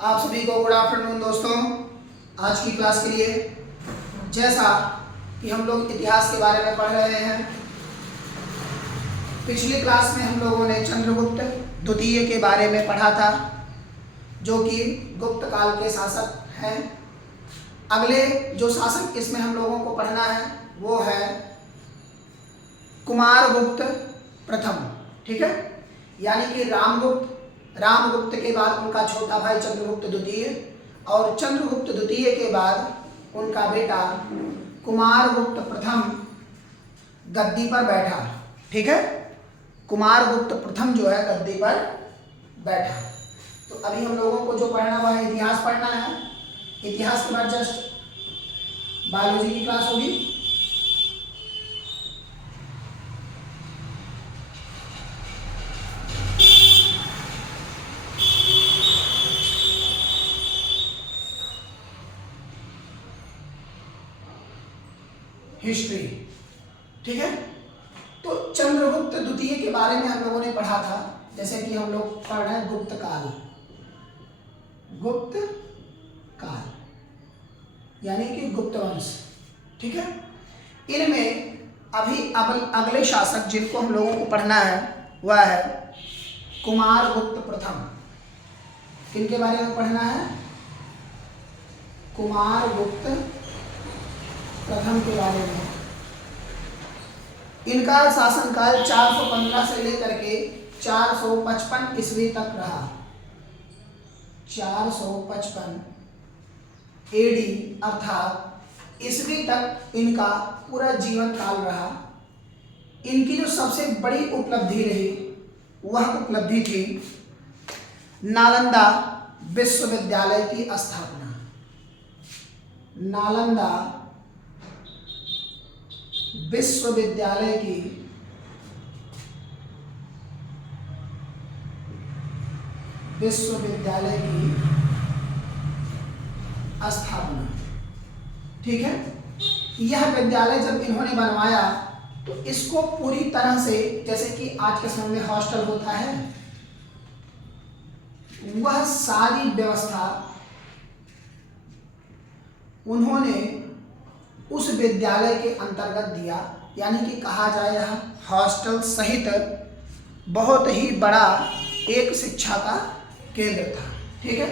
आप सभी को गुड आफ्टरनून दोस्तों। आज की क्लास के लिए जैसा कि हम लोग इतिहास के बारे में पढ़ रहे हैं, पिछली क्लास में हम लोगों ने चंद्रगुप्त द्वितीय के बारे में पढ़ा था, जो कि गुप्त काल के शासक हैं। अगले जो शासक इसमें हम लोगों को पढ़ना है वो है कुमारगुप्त प्रथम। ठीक है, यानी कि रामगुप्त के बाद उनका छोटा भाई चंद्रगुप्त द्वितीय, और चंद्रगुप्त द्वितीय के बाद उनका बेटा कुमारगुप्त प्रथम गद्दी पर बैठा। ठीक है, कुमारगुप्त प्रथम जो है गद्दी पर बैठा। तो अभी हम लोगों को जो पढ़ना हुआ है, इतिहास पढ़ना है। इतिहास के बाद जस्ट बायोलॉजी की क्लास होगी। हिस्ट्री। ठीक है, तो चंद्रगुप्त द्वितीय के बारे में हम लोगों ने पढ़ा था, जैसे कि हम लोग पढ़ रहे हैं गुप्त काल यानी कि गुप्त वंश। ठीक है, इनमें अभी अगले शासक जिनको हम लोगों को पढ़ना है वह है कुमारगुप्त प्रथम। किनके बारे में पढ़ना है? कुमारगुप्त प्रथम के बारे में। इनका शासनकाल 415 से लेकर के 455 ईस्वी तक रहा। 455 एडी अर्थात ईस्वी तक इनका पूरा जीवन काल रहा। इनकी जो सबसे बड़ी उपलब्धि रही वह उपलब्धि थी नालंदा विश्वविद्यालय की स्थापना। नालंदा विश्वविद्यालय की स्थापना। ठीक है, यह विद्यालय जब इन्होंने बनवाया तो इसको पूरी तरह से, जैसे कि आज के समय में हॉस्टल होता है, वह सारी व्यवस्था उन्होंने उस विद्यालय के अंतर्गत दिया। यानी कि कहा जाए यह हॉस्टल सहित बहुत ही बड़ा एक शिक्षा का केंद्र था। ठीक है,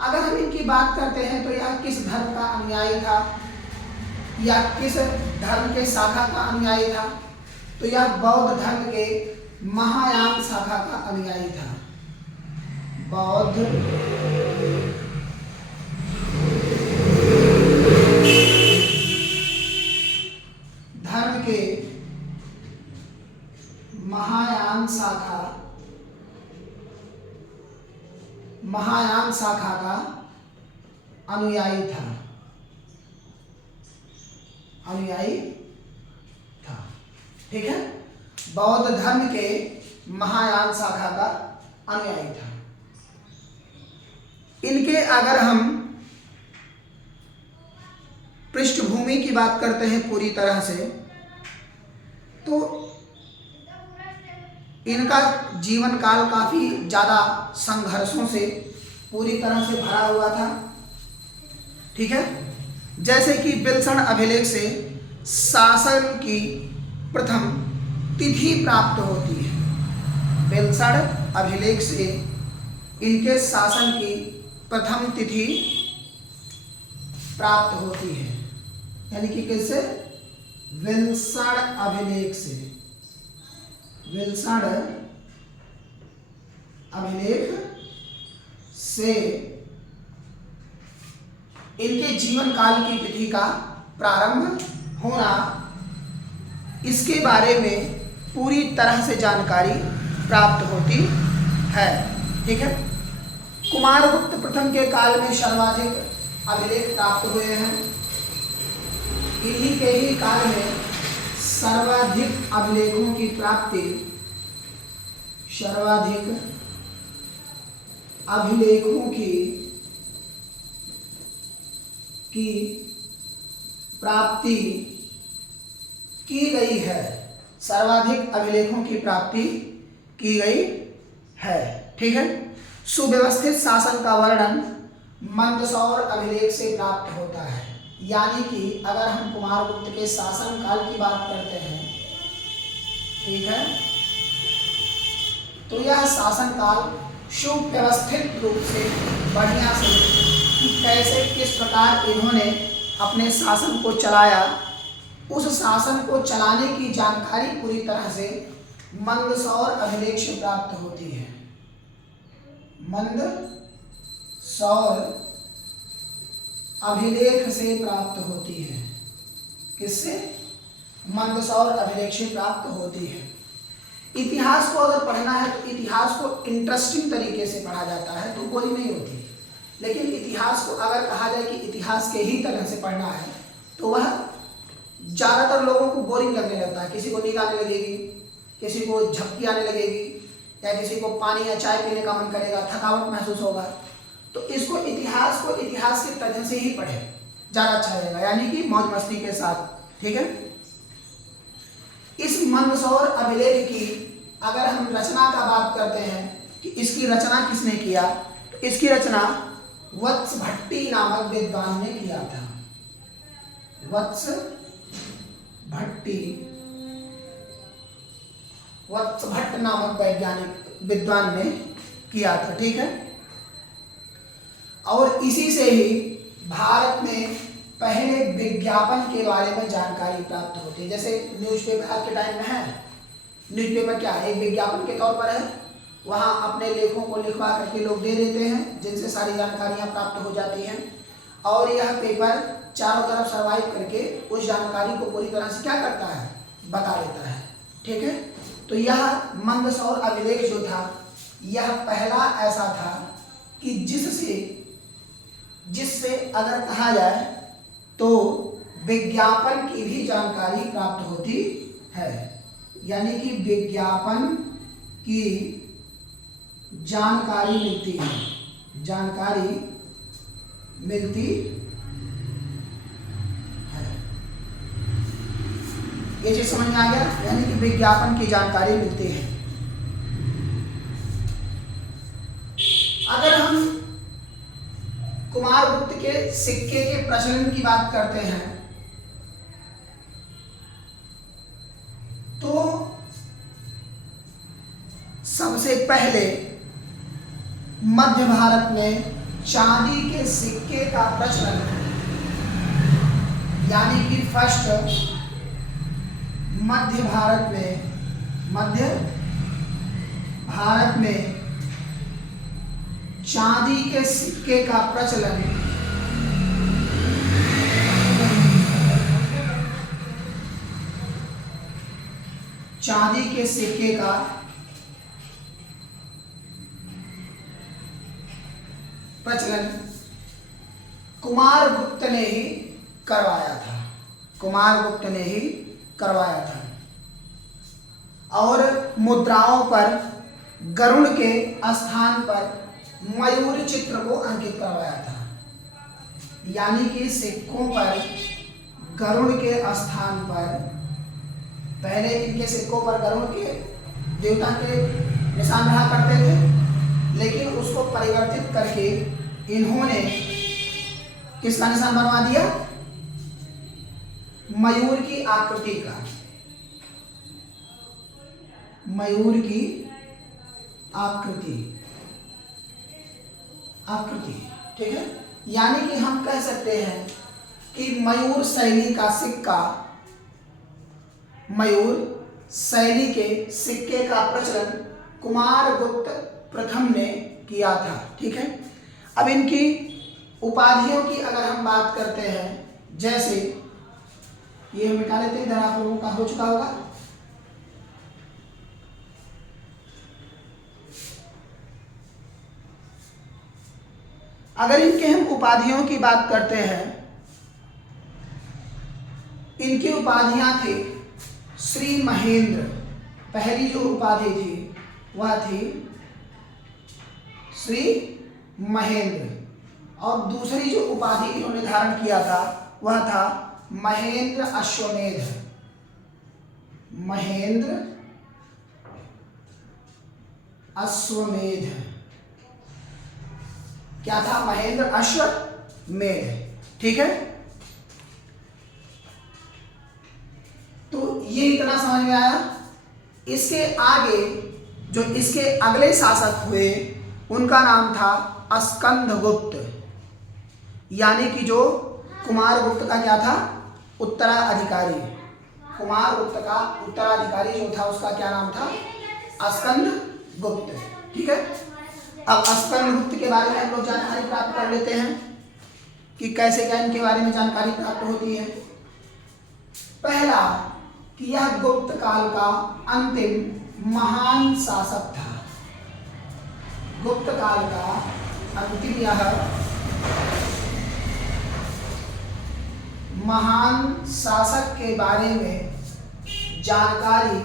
अगर हम इनकी बात करते हैं तो यह किस धर्म का अनुयायी था या किस धर्म के शाखा का अनुयायी था, तो यह बौद्ध धर्म के महायान शाखा का अनुयायी था। बौद्ध धर्म के महायान शाखा का अनुयायी था। ठीक है, बौद्ध धर्म के महायान शाखा का अनुयायी था। इनके अगर हम पृष्ठभूमि की बात करते हैं पूरी तरह से, तो इनका जीवन काल काफी ज्यादा संघर्षों से पूरी तरह से भरा हुआ था। ठीक है, जैसे कि विल्सन अभिलेख से शासन की प्रथम तिथि प्राप्त होती है। विल्सन अभिलेख से इनके शासन की प्रथम तिथि प्राप्त होती है। यानी कि कैसे? विल्सन अभिलेख से इनके जीवन काल की तिथि का प्रारंभ होना, इसके बारे में पूरी तरह से जानकारी प्राप्त होती है। ठीक है, कुमारगुप्त प्रथम के काल में सर्वाधिक अभिलेख प्राप्त हुए हैं। इन्हीं के ही काल में सर्वाधिक अभिलेखों की प्राप्ति की गई है। सर्वाधिक अभिलेखों की प्राप्ति की गई है। ठीक है, सुव्यवस्थित शासन का वर्णन मंदसौर अभिलेख से प्राप्त होता है। यानी कि अगर हम कुमारगुप्त के शासन काल की बात करते हैं, ठीक है, तो यह शासन काल सुव्यवस्थित रूप से बढ़िया से कि कैसे किस प्रकार इन्होंने अपने शासन को चलाया, उस शासन को चलाने की जानकारी पूरी तरह से मंदसौर अभिलेख से प्राप्त होती है। मंदसौर अभिलेख से प्राप्त होती है। किससे? मंदसौर अभिलेख से प्राप्त होती है। इतिहास को अगर पढ़ना है तो इतिहास को इंटरेस्टिंग तरीके से पढ़ा जाता है तो बोरिंग नहीं होती। लेकिन इतिहास को अगर कहा जाए कि इतिहास के ही तरह से पढ़ना है तो वह ज़्यादातर लोगों को बोरिंग लगने लगता है। किसी को नींद आने लगेगी, किसी को झपकी आने लगेगी, या किसी को पानी या चाय पीने का मन करेगा, थकावट महसूस होगा। तो इसको इतिहास के तरह से ही पढ़े, ज़्यादा अच्छा रहेगा, यानी कि मौज मस्ती के साथ। ठीक है। इस मंदसौर अभिलेख की अगर हम रचना का बात करते हैं कि इसकी रचना किसने किया, तो इसकी रचना वत्सभट्टी नामक विद्वान ने किया था। वत्सभट्ट नामक वैज्ञानिक विद्वान ने किया था। ठीक है। और इसी से ही भारत में पहले विज्ञापन के बारे में जानकारी प्राप्त होती है। जैसे न्यूज़पेपर आज के टाइम में है, न्यूज़पेपर क्या है, एक विज्ञापन के तौर पर है, वहाँ अपने लेखों को लिखवा करके लोग दे देते हैं, जिनसे सारी जानकारियाँ प्राप्त हो जाती हैं। और यह पेपर चारों तरफ सर्वाइव करके उस जानकारी को पूरी तरह से क्या करता है, बता देता है। ठीक है। तो यह मंदसौर अभिलेख जो था, यह पहला ऐसा था कि जिससे अगर कहा जाए तो विज्ञापन की भी जानकारी प्राप्त होती है। यानी कि विज्ञापन की जानकारी मिलती है, ये चीज समझ में आ गया। यानी कि विज्ञापन की जानकारी मिलती है। अगर हम कुमारगुप्त के सिक्के के प्रचलन की बात करते हैं तो सबसे पहले मध्य भारत में चांदी के सिक्के का प्रचलन, यानी कि फर्स्ट मध्य भारत में चांदी के सिक्के का प्रचलन कुमारगुप्त ने ही करवाया था। और मुद्राओं पर गरुड़ के स्थान पर मयूर चित्र को अंकित करवाया था। यानी कि सिक्कों पर गरुड़ के स्थान पर, पहले इनके सिक्कों पर गरुड़ के देवता के निशान रहा करते थे, लेकिन उसको परिवर्तित करके इन्होंने किसका निशान बनवा दिया, मयूर की आकृति का, मयूर की आकृति। ठीक है। यानी कि हम कह सकते हैं कि मयूर शैली का सिक्का, मयूर शैली के सिक्के का प्रचलन कुमारगुप्त प्रथम ने किया था। ठीक है। अब इनकी उपाधियों की अगर हम बात करते हैं, जैसे ये हम मिटा लेते हैं, इधर आप लोगों का हो चुका होगा। अगर इनके हम उपाधियों की बात करते हैं, इनकी उपाधियां थी श्री महेंद्र। पहली जो उपाधि थी वह थी श्री महेंद्र, और दूसरी जो उपाधि इन्होंने धारण किया था वह था महेंद्र अश्वमेध। क्या था? महेंद्र अश्वमेध। ठीक है, तो ये इतना समझ में आया। इसके आगे जो इसके अगले शासक हुए उनका नाम था स्कंदगुप्त, यानी कि जो कुमारगुप्त का क्या था? उत्तराधिकारी। कुमारगुप्त का उत्तराधिकारी जो था उसका क्या नाम था? स्कंदगुप्त। ठीक है, अब स्कंदगुप्त के बारे में हम लोग जानकारी प्राप्त कर लेते हैं कि कैसे क्या इनके बारे में जानकारी प्राप्त होती है। पहला कि यह गुप्त काल का अंतिम महान शासक था। गुप्त काल का अंतिम यह महान शासक के बारे में जानकारी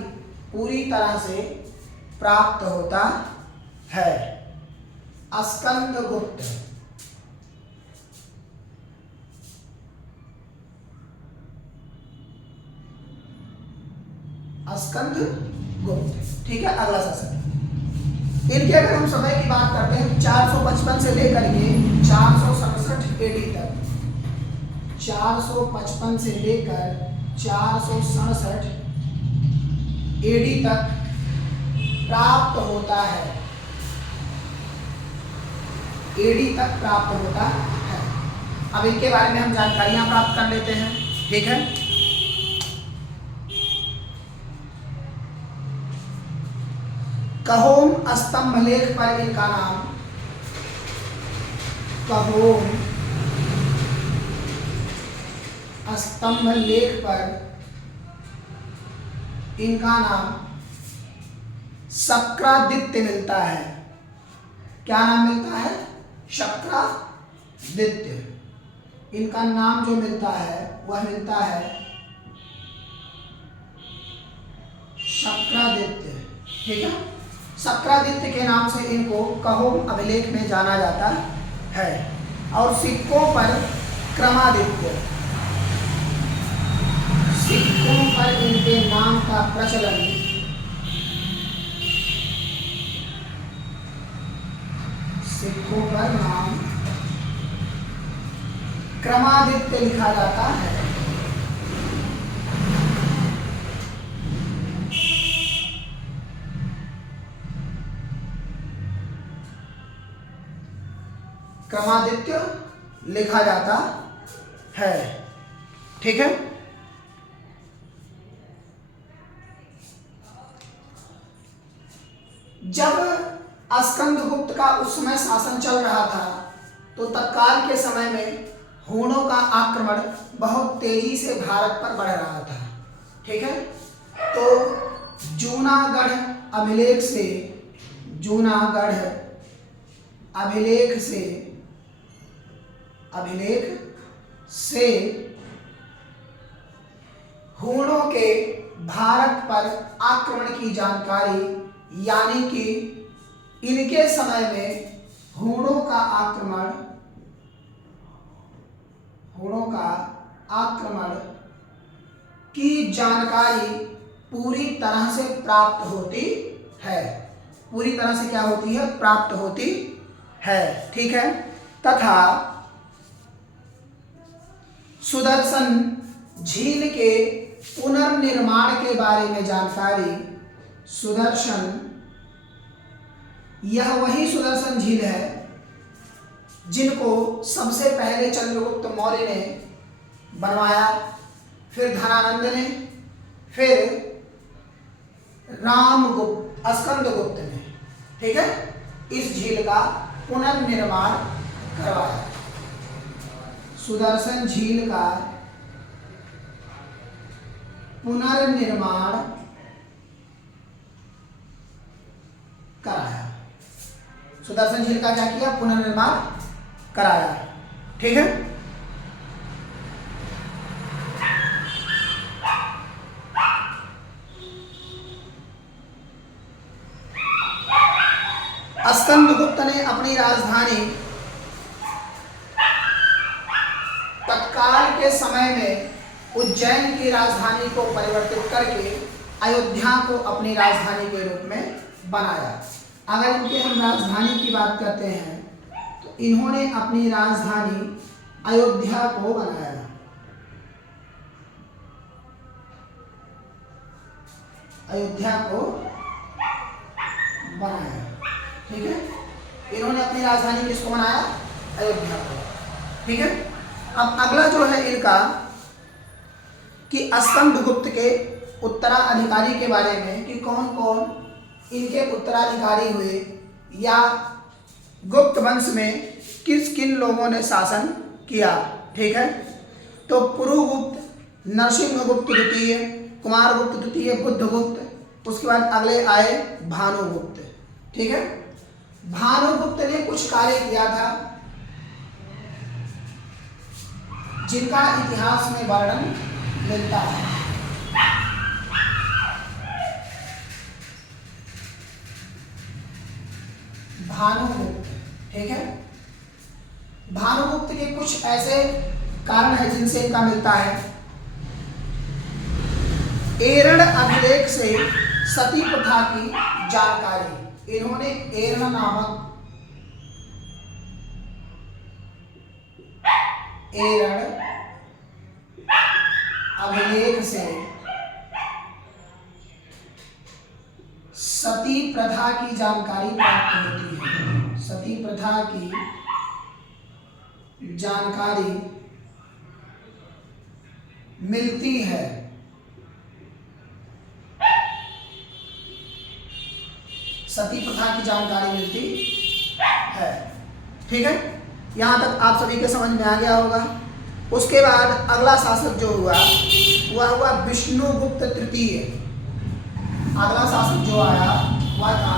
पूरी तरह से प्राप्त होता है। स्कंदगुप्त। स्कंदगुप्त। ठीक है, अगला शासक। इनके अगर हम समय की बात करते हैं 455 से लेकर के 467 एडी तक, 455 से लेकर 467 एडी तक प्राप्त होता है। एडी तक प्राप्त होता है। अब इनके बारे में हम जानकारियां प्राप्त कर लेते हैं। ठीक है, कहोम स्तंभ लेख पर इनका नाम, कहोम स्तंभ लेख पर इनका नाम शक्रादित्य मिलता है। क्या नाम मिलता है? शक्रादित्य। इनका नाम जो मिलता है वह मिलता है शक्रादित्य। ठीक है, शक्रादित्य के नाम से इनको कहोम अभिलेख में जाना जाता है। और सिक्कों पर क्रमादित्य, सिक्कों पर इनके नाम का प्रचलन सिक्कों पर नाम क्रमादित्य लिखा जाता है। क्रमादित्य लिखा जाता है। ठीक है, जब स्कंदगुप्त का उस समय शासन चल रहा था तो तत्काल के समय में हूणों का आक्रमण बहुत तेजी से भारत पर बढ़ रहा था। ठीक है, तो जूनागढ़ अभिलेख से, जूनागढ़ अभिलेख से हूणों के भारत पर आक्रमण की जानकारी, यानी कि इनके समय में हूणों का आक्रमण की जानकारी पूरी तरह से प्राप्त होती है। पूरी तरह से क्या होती है? प्राप्त होती है। ठीक है, तथा सुदर्शन झील के पुनर्निर्माण के बारे में जानकारी, सुदर्शन, यह वही सुदर्शन झील है जिनको सबसे पहले चंद्रगुप्त मौर्य ने बनवाया, फिर धनानंद ने, फिर स्कंदगुप्त ने। ठीक है, इस झील का पुनर्निर्माण करवाया। सुदर्शन झील का पुनर्निर्माण कराया। सुदर्शन झील का क्या किया? पुनर्निर्माण कराया। ठीक है, स्कंदगुप्त ने अपनी राजधानी तत्काल के समय में उज्जैन की राजधानी को परिवर्तित करके अयोध्या को अपनी राजधानी के रूप में बनाया। अगर इनके हम राजधानी की बात करते हैं तो इन्होंने अपनी राजधानी अयोध्या को बनाया। अयोध्या को बनाया, ठीक है। इन्होंने अपनी राजधानी किसको बनाया? अयोध्या को, ठीक है। अब अगला जो है इनका कि स्कंदगुप्त के उत्तराधिकारी के बारे में कि कौन कौन इनके उत्तराधिकारी हुए या गुप्त वंश में किस किन लोगों ने शासन किया, ठीक है। तो पुरुगुप्त, नरसिंहगुप्त द्वितीय, कुमारगुप्त द्वितीय, बुद्धगुप्त, उसके बाद अगले आए भानुगुप्त, ठीक है। भानुगुप्त ने कुछ कार्य किया था जिनका इतिहास में वर्णन मिलता है। भानुगुप्त, ठीक है। भानुगुप्त के कुछ ऐसे कारण हैं जिनसे इनका मिलता है। एरण अभिलेख से सती प्रथा की जानकारी, इन्होंने एरण नामक एरण अभिलेख से सती प्रथा की जानकारी प्राप्त होती है। सती प्रथा की जानकारी मिलती है। सती प्रथा की जानकारी मिलती है, ठीक है। यहां तक आप सभी के समझ में आ गया होगा। उसके बाद अगला शासक जो हुआ वह हुआ विष्णुगुप्त तृतीय। अगला शासक जो आया वह था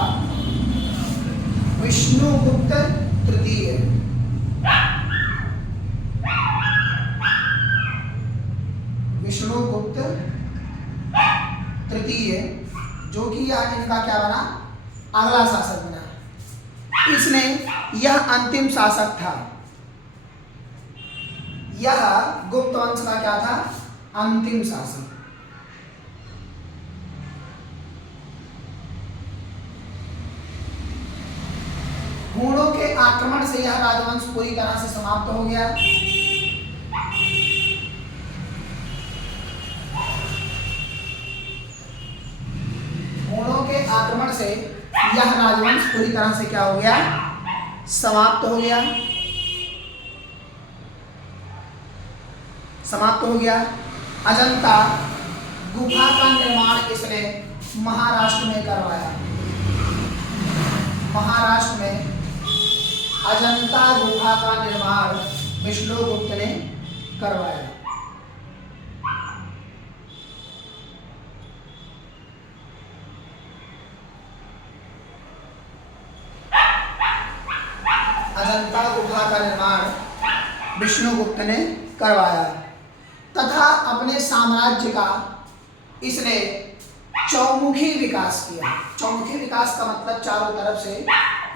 विष्णुगुप्त तृतीय। विष्णुगुप्त तृतीय जो कि यह इनका क्या बना? अगला शासक बना। इसने यह अंतिम शासक था। यह गुप्त वंश का क्या था? अंतिम शासक। हूणों के आक्रमण से यह राजवंश पूरी तरह से समाप्त हो गया। हूणों के आक्रमण से यह राजवंश पूरी तरह से क्या हो गया? समाप्त हो गया। समाप्त हो गया। अजंता गुफा का निर्माण इसने महाराष्ट्र में करवाया। महाराष्ट्र में अजंता गुफा का निर्माण विष्णुगुप्त ने करवाया। अजंता गुफा का निर्माण विष्णुगुप्त ने करवाया तथा अपने साम्राज्य का इसने चौमुखी विकास किया। चौमुखी विकास का मतलब चारों तरफ से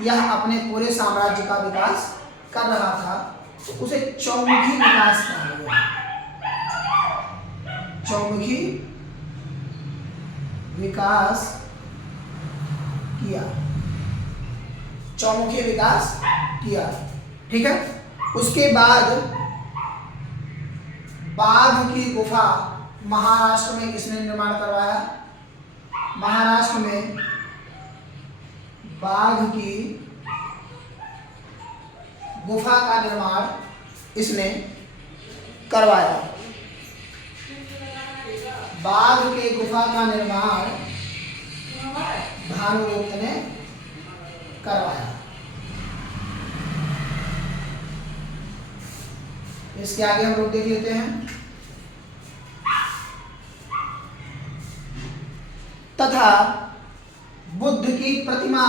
यह अपने पूरे साम्राज्य का विकास कर रहा था, तो उसे चौमुखी विकास कहा गया। चौमुखी विकास किया। चौमुखी विकास किया, ठीक है। उसके बाद बाघ की गुफा महाराष्ट्र में किसने निर्माण करवाया? महाराष्ट्र में बाघ की गुफा का निर्माण इसने करवाया। बाघ के गुफा का निर्माण भानुगुप्त ने करवाया। इसके आगे हम लोग देख लेते हैं। तथा बुद्ध की प्रतिमा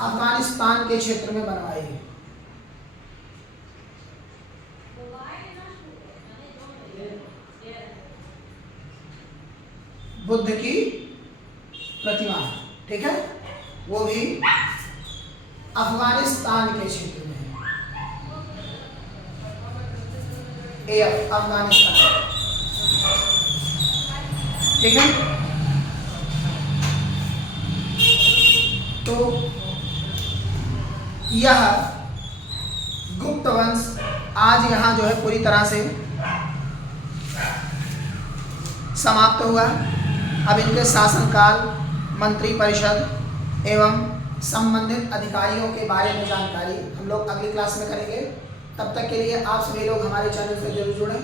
अफगानिस्तान के क्षेत्र में बनवाई। बुद्ध की प्रतिमा, ठीक है, वो भी अफगानिस्तान के क्षेत्र में है। अफगानिस्तान, ठीक है। तो यह गुप्त वंश आज यहाँ जो है पूरी तरह से समाप्त हुआ। अब इनके शासनकाल, मंत्री परिषद एवं संबंधित अधिकारियों के बारे में जानकारी हम लोग अगली क्लास में करेंगे। तब तक के लिए आप सभी लोग हमारे चैनल से जरूर जुड़ें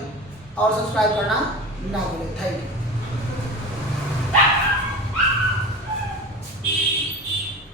और सब्सक्राइब करना ना भूलें। Thank you.